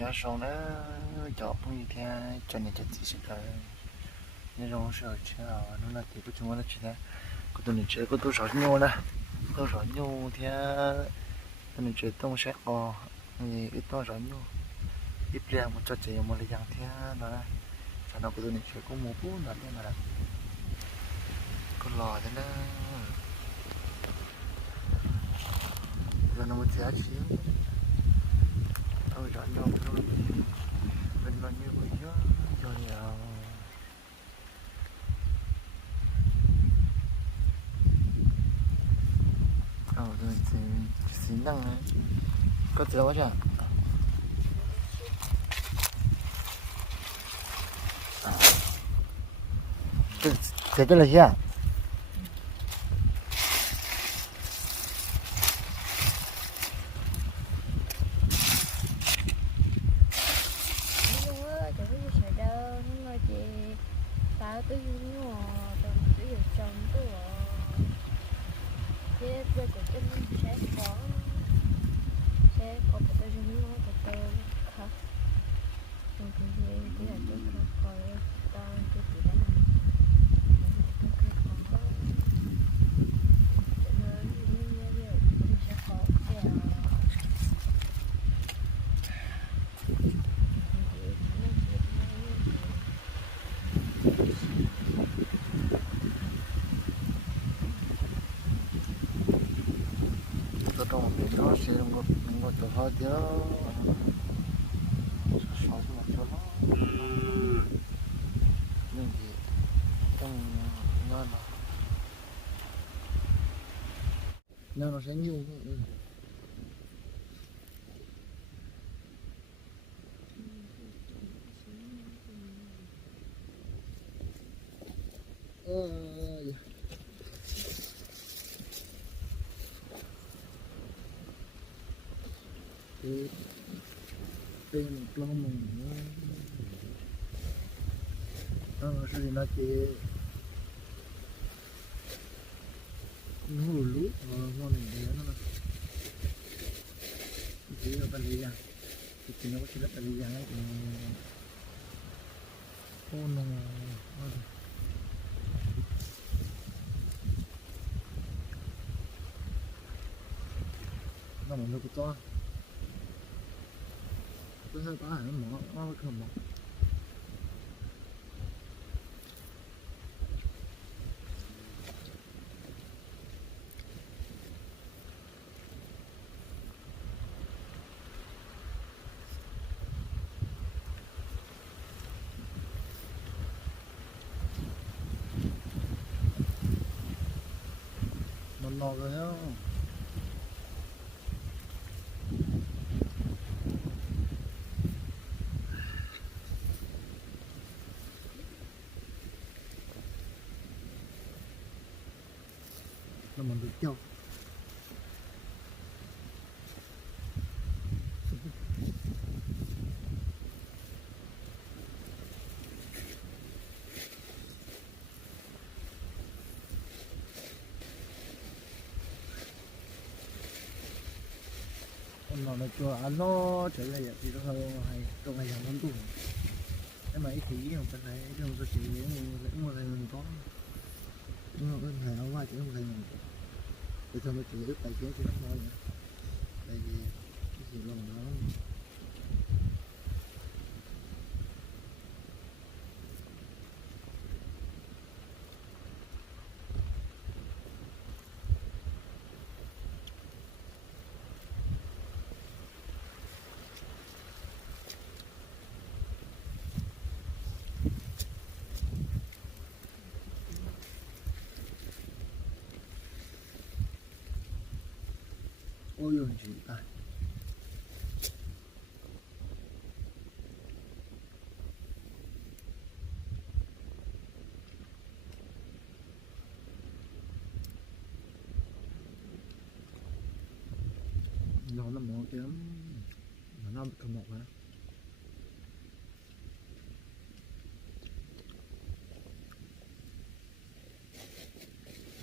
nhà sau nó chọn bông như thế cho nên chặt chỉ cái nên rong sợ chứ nó là thì có chúng nó chỉ thế có tụi chơi có tôi sợ nhau nè tôi sợ nhau thì tụi chơi tông sẽ có thì ít tôi sợ nhau ít ra một cho chơi một lần thì nó là sao nó có tụi chơi có một bún là thế mà là có lò thế đó rồi nó một giá chiếu tôi chọn cho mình luôn mình là như vậy rồi 行，少去嘛，少上。嗯，问题，嗯，嗯。Nó chỉ nó lú lú ờ ngon này đấy nó chỉ là bên đi à thì nó có chỉ là bên đi ra ấy ô nó nó mà nó cũng to cứ hơi quá nó mỏ nó không mỏ nó rồi nhá nó mình được châu nó nó chưa ăn nó trở lại vậy thì nó hơi hay trong ngày giảm năm tuổi em mà ít thì không phải này trong số chỉ lấy một lấy một ngày mình có. Nhưng mà cái ngày nó qua chỉ không ngày mình. Để cho nó chỉ đứt tài chính cho nó thôi nhỉ tại vì cái gì lòng đó ôi ôi nó là một cái mà nó cầm một hả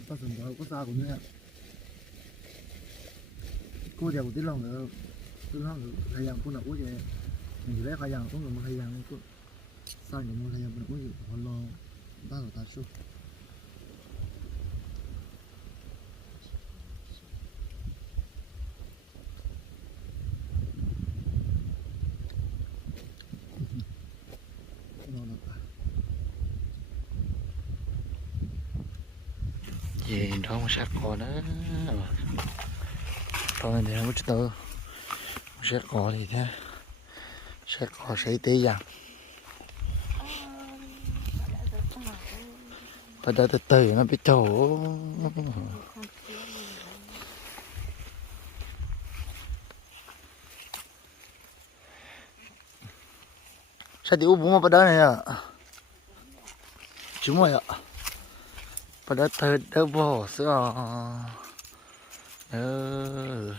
có dừng đó có sao cũng như 꼬리하고 뛸랑을 뛸랑을 가양 보나 꼬리에 이래 가양 또 너무 가양 또 쌀이 너무 가양 보나 꼬리 걸러 나도 다시 về thôn sạc còn nữa 我了点，不知道，我先搞了一天，先搞谁得养？把它的腿那边走。啥地方不嘛不打人呀？怎么呀？把它腿都不好使啊！Ừ.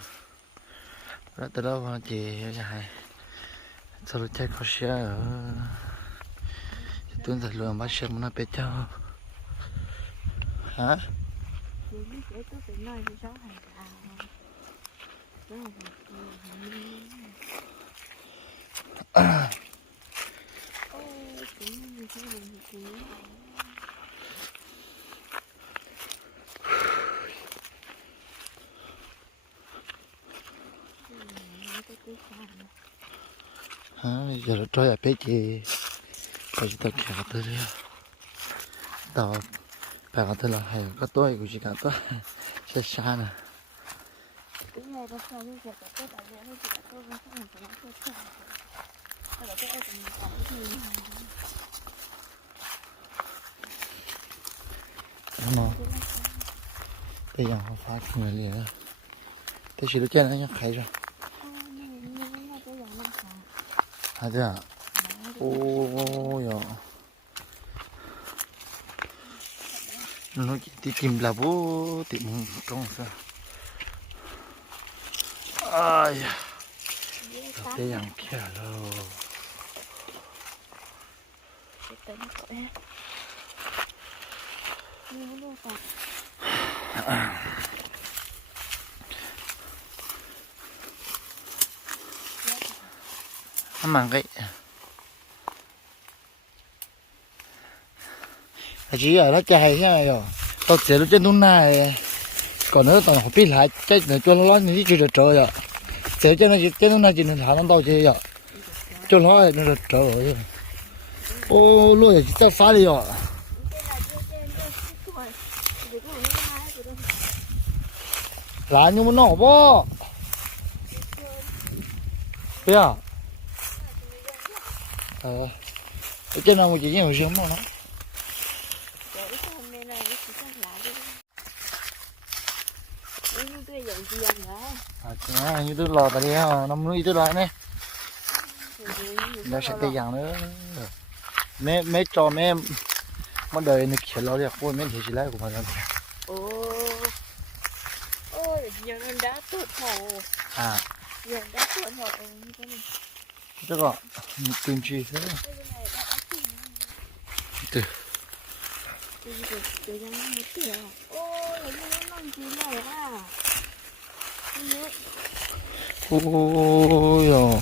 Rất đó, từ đó mà chị? Dài. Sao đó chạy khó xe ở tuần thật luôn bắt xe mà nó biết cho hả? Nếu như thế tôi phải nói với cháu hàng à Rất là một Ôi, cũng như thế là một cú Nói cái cú khoan hả giờ nó trôi ở bên chị. Bây giờ tao kẹo tới đi. Tao bà có thể là hay có tôi của chị cả tôi. Sẽ xa nè. Cái chỉ tôi nó không phải không bây giờ họ phá người liền thế chỉ được chơi nó nhắc khai ra 가자. 오야. 눈이 띠띠 라보 띠몽 똥사. 아야. 그때 양키알로. 그때 거에. 이거 뭐야? À chỉ ở nó chạy thế rồi. Tao sẽ lúc trên thôn này còn nữa tao không biết lại cái nữa cho nó lo như chưa được trời rồi sẽ trên nó trên thôn này chỉ nên thả nó tao chơi rồi cho nó nó được trời rồi ô lúa thì tao phá đi rồi là nhưng mà nó bó. Bây giờ à? Ờ. Ở trên nào mà chỉ nhiều riêng mà nó. À như tôi lò tại đi ha năm mươi tôi lại nè nó sẽ cái dạng nữa. Mẹ mẹ cho mẹ mà đời nó kia lo đi cô mẹ thì chỉ lấy của mình Ồ Ôi, giờ nó đã tốt hồ à. Giờ đã tốt hồ như thế này 제가 묵든지 해요. 네. 여기도 여장 못해요. 오 여기는 길어요. 오야.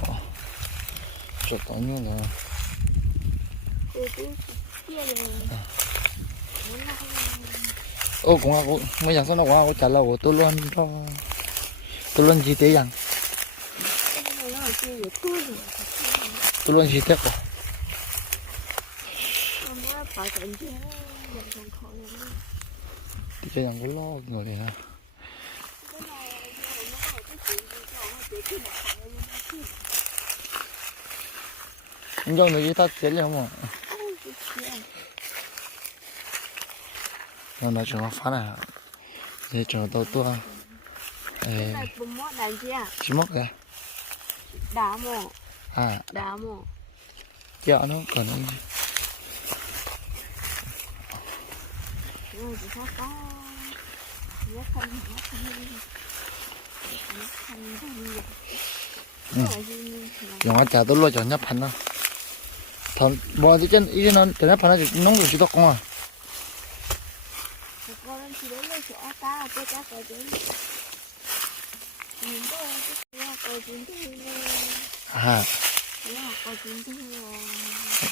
진짜 당연하. 어 공하고 뭐 양손하고 공하고 잘라고 뚫런다 뚫런지 대양. 뚫은 시대 고. 이제 양 걸러 노래 야. 인정 너기 다 때려 뭐. 너나 저거 파 나. 이제 저거 또 또. 에. 지먹 게. 나뭐 Ah. Damo. Ya 영화 자들로 전혀 파나. 던, 뭐, 이제, 이제는 전혀 파나, 농 주시도 공아. 아. Nó có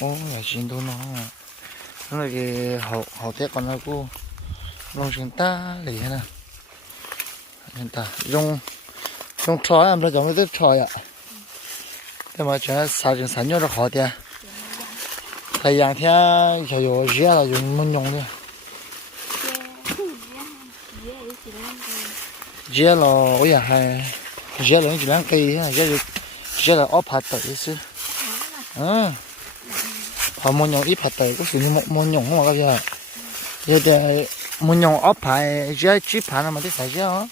ô nhà xin đâu nó nó là cái hậu hậu tết con nó cô lông chúng ta lì thế nào chúng ta dùng dùng trò em nó giống như trò ạ thế mà chuyện sao chuyện sản xuất khó tiền thời gian thì cho có dễ là dùng mình dùng đi dễ là ôi à hay dễ là chỉ làm cây giờ là ốp hạt tử xin à họ mua nhộng ít hạt tử có sự mua mua nhộng không mà bây giờ giờ giờ mua nhộng ốp hạt giờ chỉ hạt là mà đi xài giờ hả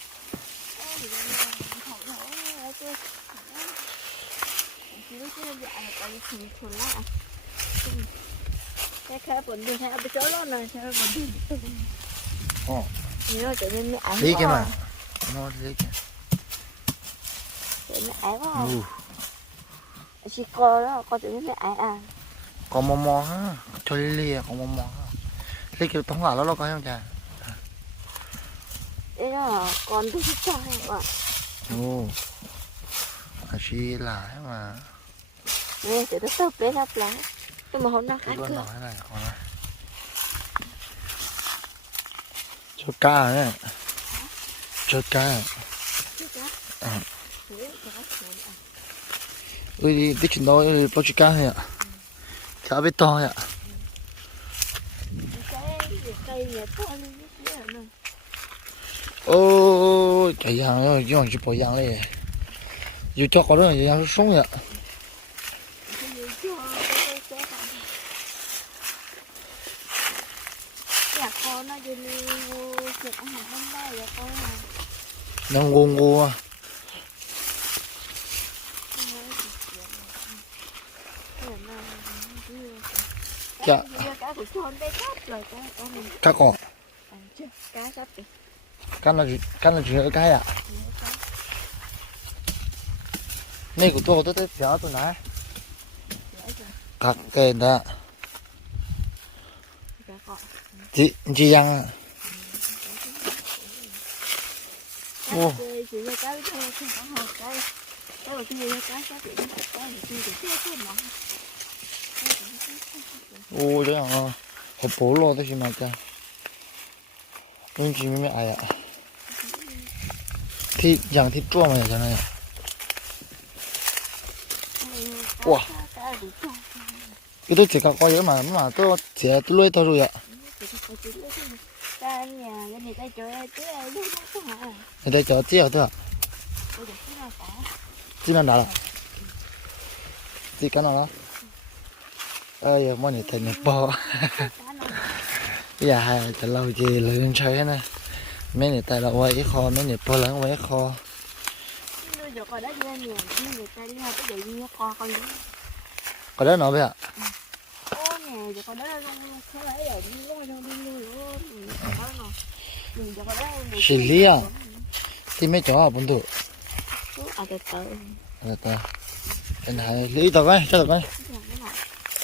Ồ. Lý cái mà. Nó lý cái. 嗯。 ชิโก้ก็จะไม่ไอ้อะกมมฮะชลเลียของมมอฮะเรียกอยู่ตรงหลังแล้วเราก็ให้มันจ่ายเอ้ยก่อนที่จะจ่ายว่ะโอ้อาชีหลายมาเนี่ยเดี๋ยวจะเติบไปรับหลังจะมาหอบนักขัดเกลือชดก้าเนี่ยชดก้าชดก้า 여기 밑에 너 여기 보지까 해야 잡이터 해야 ô chạy hàng rồi chứ còn chỉ bỏ hàng này dù cho có rồi hàng xuống vậy nó ngu ngu à Dạ. Cá cỏ cá là cá là cá không có hồ cá. Cá của tôi là cá sắp đi. Cá của tôi chị chị chưa ô đấy à hộp bố lo thế gì mà cha. Nhưng chỉ mới ai ạ? Thì rằng thì chua mà chẳng này. Ủa. Cái tôi chỉ cần coi yếu mà mà tôi chỉ tôi nuôi thôi rồi ạ. Người ta cho chia thôi ạ. Ôi được cái là cả. chia cái nào đó? ơi giờ món này thành nhập bò giờ hai từ lâu gì lươn chơi nè mấy người ta là quay kho mấy người bò lắng quay kho có đó nó bây ạ xử lý à thì mấy chỗ à bún tụ à tờ tờ tờ tờ lý tờ vậy cho tờ vậy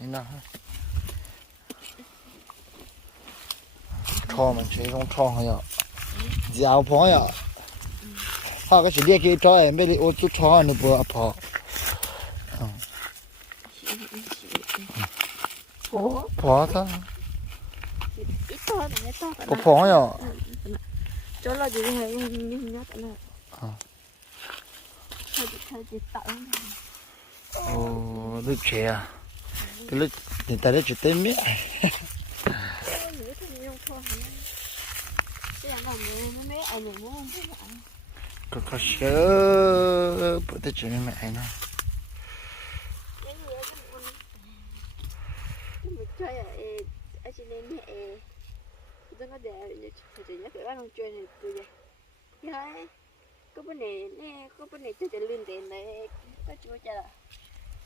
นี่นะ窗嘛，这种窗好像，小朋友，好个是你给找哎，没得我做窗你不跑，嗯，我跑他，我朋友，找了就是还用用那个那，啊，他就他就打了，哦。Thôi lúc trẻ cái lúc người ta đã chỉ tên mẹ cái này có có sớ bữa tới chuyện mẹ nó cái gì cái cái chơi à ở trên đây mẹ tôi có để phải chỉ nhắc cái nó chơi này tôi vậy hai có bên này nè có bên này chơi chơi lên tiền này có chúa chơi là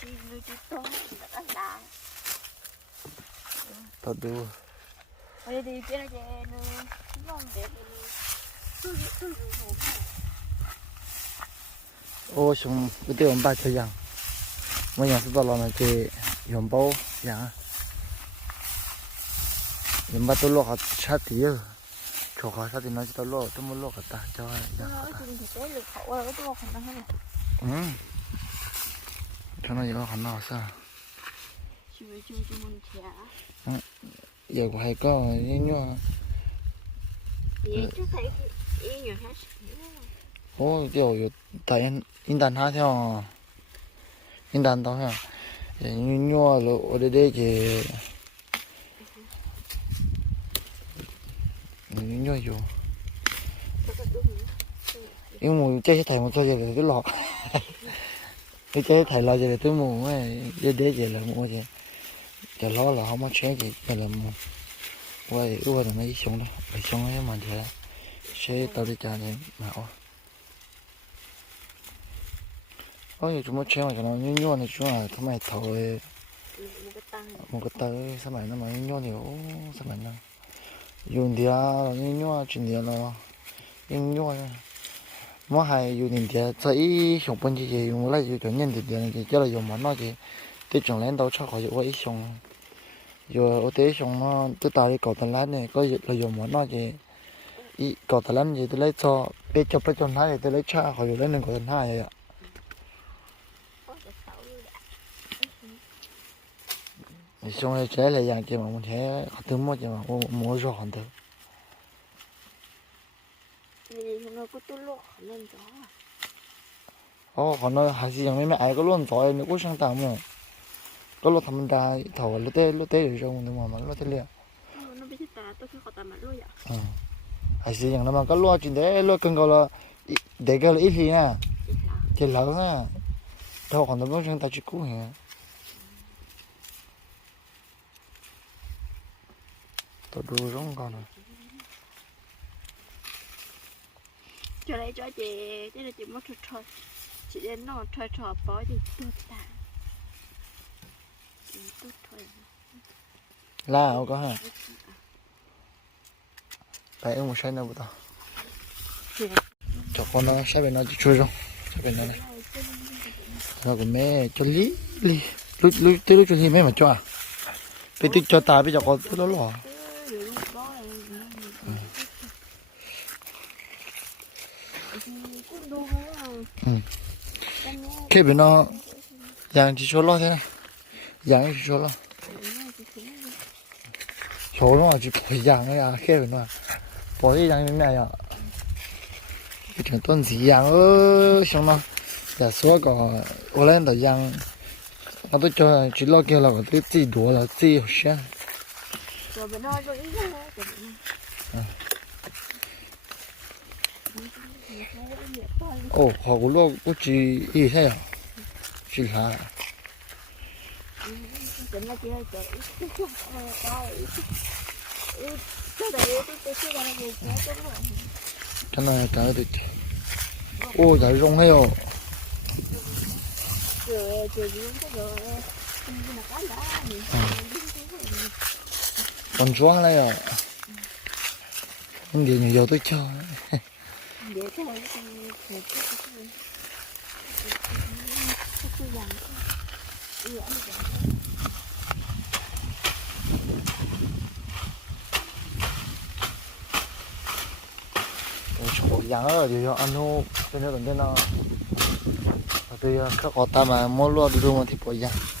chi lưu chi to đã đã thật đua ở đây thì cái này chị nó không đẹp thì cứ cứ cứ ô xong cái tiêu ông ba chơi rằng mấy nhà sẽ tao làm cái yểm bao rằng yểm bao tôi lo cả chát thì ơ chỗ khó sao thì nó chỉ lo tôi muốn lo cả ta cho dạ, rằng ừ. 저는 이거 안 나왔어. 집에 지금 주문 돼야. 어, 이거 할까? 인류야. 얘주사이 인류 사실. 어, 이거 요 다인 인단 하세요. 인단 더 해. 인류야, 너 오래되게. 인류요. 이거 뭐 이제 다이몬 터지게 되길로 cái cái thầy lo gì là tôi mua ấy cái đế gì là mua gì chờ lo là không có chế gì mà là mua. Quay ưu là mấy xuống đó mấy xuống ấy mà thì chế tao đi trả này mà ô. Có nhiều chúng nó chế mà cho nó nhún nhún này chúng là thằng mày thổi. Ừ, một cái tay sao mày nó mà nhún thì ô sao mày nó. Dùng thì à nhún nhún chuyện thì nó. Nhún nhún 我还有点点，这一上班期用我来就就念点点的，叫来用嘛那就，对种领导出好就我一上，有我对上嘛，都打的搞得烂呢，个来用嘛那就，一搞得烂就都来做，别做别做那就都来查，好有人能搞得那呀，你上来这来样子嘛，我天，他没见嘛，我没说很多， 내눈하고 뚫러 가면 돼. 어, 건너 다시 양매매 알고 론 저에 내 꼬시랑 다음에 걸로 담은 다 더워 로데 로데 요정 너무 아마 로데 려. nó bị chết ta tôi khi có tạm mặt luôn vậy 응. 다시 양나만 걸로 아진데 로 근거라 내가 이히나 chết là 딜라나 더 건너 보시랑 다 찍고 해. 또 누구런가는 cho lấy cho chị. Thế là chị mất thật thôi. Chị đến nó thôi trò bó thì tôi ta ừ, tôi thôi. Là không có hả? Tại em một sai nào vậy cho con nó sao bên nó chỉ chui rồi sao bên nó này. Nó của mẹ, cho lý lý lúc lúc, tới lúc cho lý mẹ mà cho à? Bây tức cho ta bây giờ con tôi nó lỏ 嗯，这边呢，养几撮咯？现在养几撮了？撮咯就不养了呀，这边呢，不是养的那样，一点东西养哦，行吗？再说个，我那头养，我都叫人去捞给那个自己多了，自己。这边，ồ họ cũng lo cũng chỉ ý thế à chỉ là Tính này tới được ô giải rong hay không còn này à nhưng điều nhiều tôi cho để cái này cái- cái- cái- cái- cái- cái- cái- giang ở ăn hô cho nên là nó bây giờ các họ ta mà mua lo đi đâu mà thì bỏ giang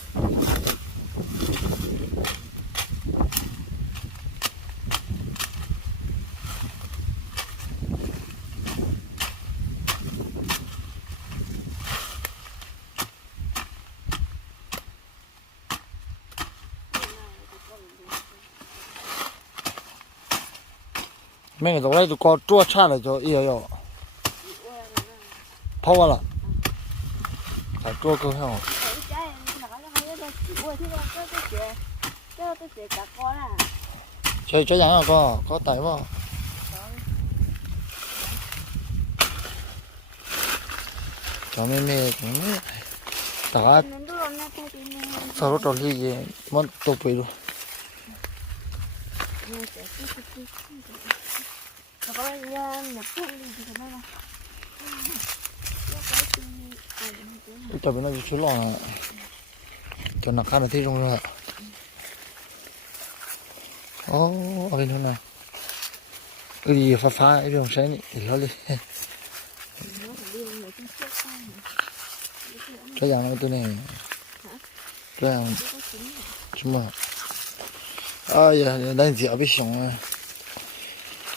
我来就搞捉蝉了，就也要跑完了，还捉狗熊。谁谁养狗？狗带不？张妹妹，嗯，大。走路照理也，么都不用。nó sẽ cái cái cái nó có ra một cái gì thì nó là nó cái gì à cái cho bên nó chú lò cho nó khá là thích trong rồi ô ở bên đó này cái gì phá phá cái đường sáng thì nó đi nó phải đi người trong trước con cái dạng này tôi này cái dạng cái có chính什么？哎呀，咱这被熊啊！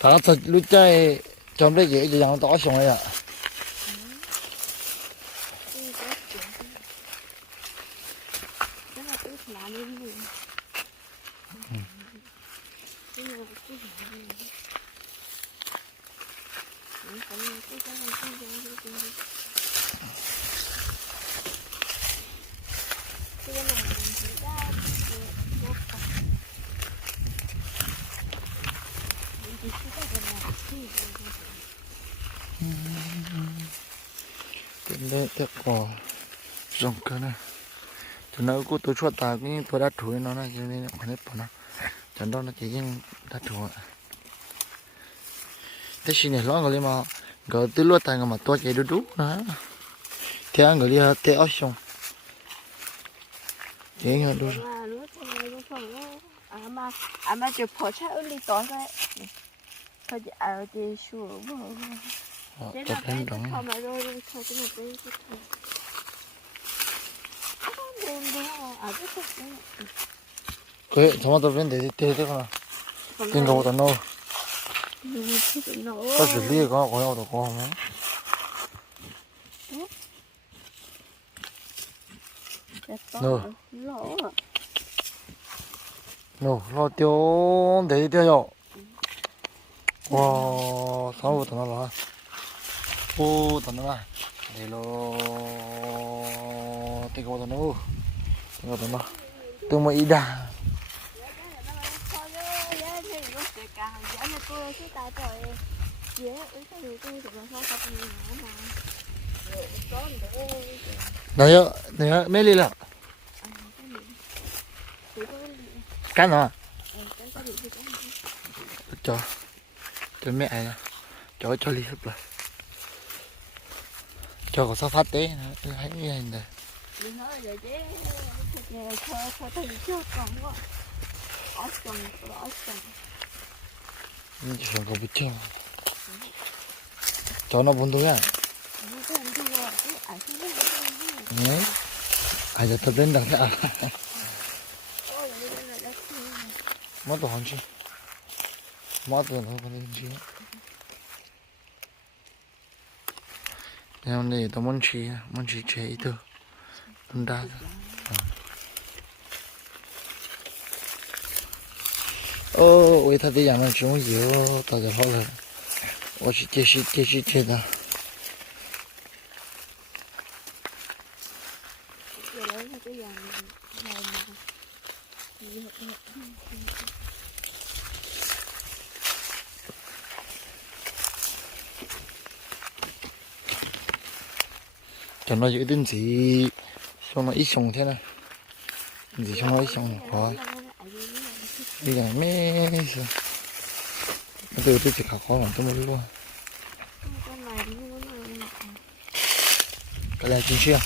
他这路在จ备มไ养大熊รื Cái cỏ rồng cơ này. chúng nó cũng tôi chuột ta cái tôi đã thổi nó này cho nên nó hết bỏ nó. Chẳng đó nó chỉ riêng đã thổi. Thế xin này lo người mà gỡ từ lúa tay mà tôi chạy đu đu nữa. Thế anh người đi hết thế áo xong. chỉ nghe đu. mà à mà à mà chụp phở chắc ơi đi tối cái thôi chị à chị sủa bơ 这边这啊，他买多少？他怎么不给你？他怎么不给你？妈在边的个，我等他了。今天我等他。他是不是讲过夜我就过吗？喏，喏，喏，老刁得里钓哟，哇，上午等到了！Ô, tao nó. Để lo tiền cầu tao nó. Tiền cầu tao nó. Từ mà ít đà. đấy ơ, này ơ, mấy ly là cắn nó. Cho. Cho mẹ này. Cho cho ly cho có sao phát tế hãy có bị chê. Cho nó bốn túi à? Nhé. Ai giờ tập đến đằng à? Mất đồ hòn chi? Mất nó còn gì? 兄弟都没吃没吃吃一顿很大的哦喂它的羊了中于哦大家好了我是这是这是这个 nó giữ đến gì? Xong nó ít xong thế này. Gì xong nó ít xong? Khỏi đi này mê sao? Từ từ chỉ khảo khó làm tôi mới luôn. Cái này chính chưa?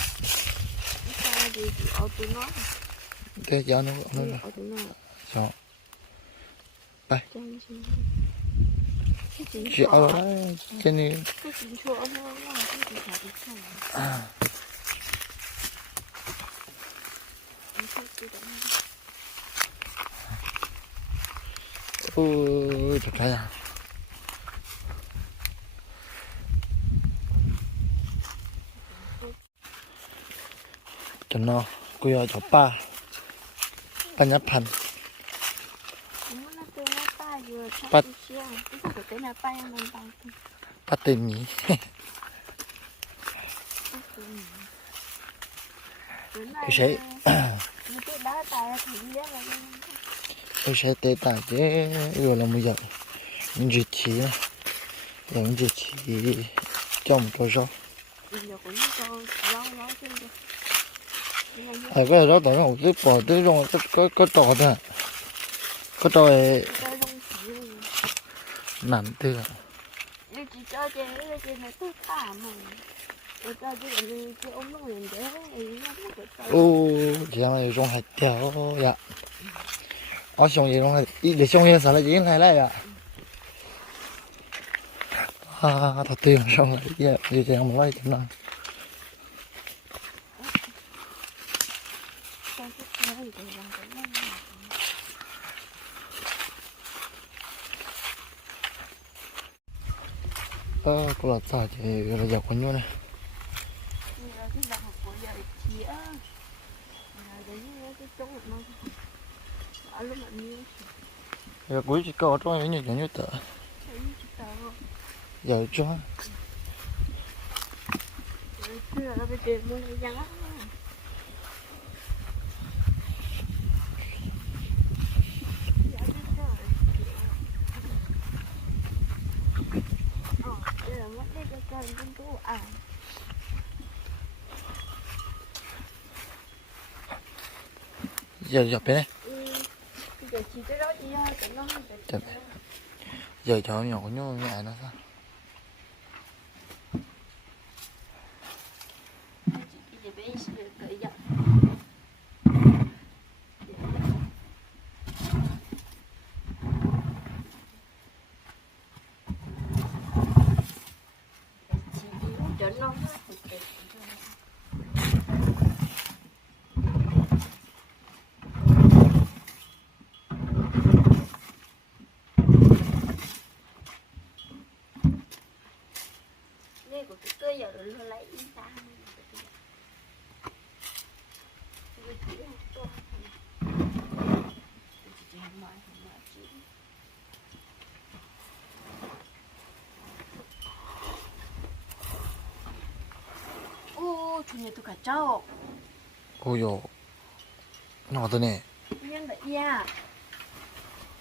Thế cho nó nó là 脚哎，真的。啊。哦，这啥呀？等我，我要找把，半价盘。 น่ะไปมันบางทีปลาตึงหมีใช่ไใช่เตะตาเจ๊อยู่ลำาไม่อยากมันจะทีอยากมันจะทีจ้องตัวซ้อไอ้ก็เราตอนนั้นผมซื้อปอดซื้อลงก็ก็ต่อเนี่ยก็ต่อย 难得。交？个人，哦，这样一种还掉呀！我想一种还，一个想一啥来进来来呀？啊，他对上了，也就这样来着呢。ta có là ta chỉ là dọc con nhau này. Giờ cuối chỉ có cho những những những tờ. Giờ cho. Hãy subscribe cho kênh Ghiền Mì Gõ nó không được. Chà, giờ cho nhỏ nhẹ nó sao? Chị bây giờ bé sẽ được cởi giật. Chị đi uống cho nó hết một cái. Nghe của cái cơ giờ nó lấy đi ta. Tôi chỉ là tôi. Chị không nói không nói chị. Ô, chủ nhật tôi cả trâu. 오 요. nó thế này, Nhưng mà iya.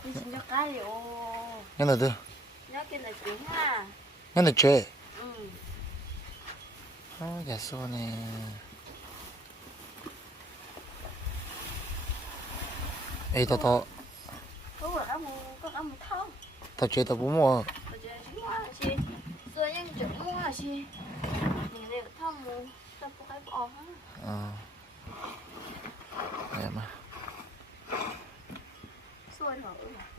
Đi xin cho ô. cái này thế, Nhớ cái là chuyện ha. cái này chơi. ああ、いや、そうね。Ê tao tao Tao chơi tao bố mua Ờ. Đẹp mà. Xuôi thở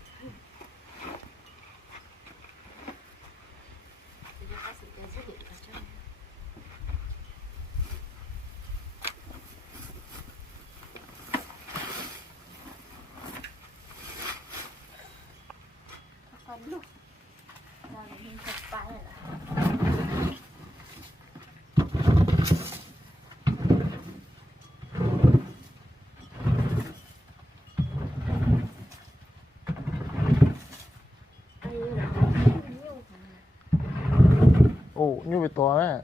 오, như bị đấy.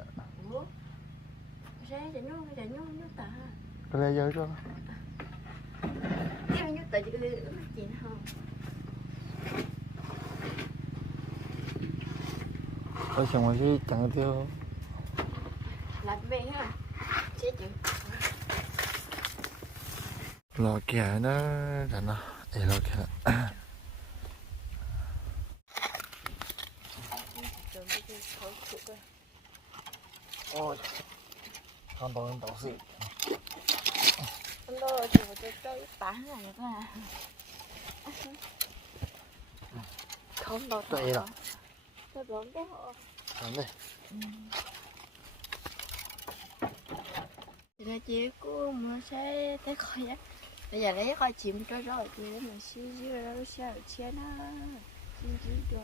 Ủa? Sao chả nhú, chả nhú, nhú tà Cái này giờ cho. Em nhú tà chứ cái chuyện không Ở trong ngoài cái chẳng tiêu. Lạch bê ha Chết chữ Lò kìa nó, là nó. Ê, lò kìa. Trời ơi, cái khổ chịu coi ôi con tàu tàu xị thì một này Không đâu Vậy rồi, Tôi bốn cái hộ Làm đây Thì là chị của mua xe thấy coi á Bây giờ lấy coi chìm cho rồi thì mình xíu xíu đó xíu xíu nó Xíu xíu cho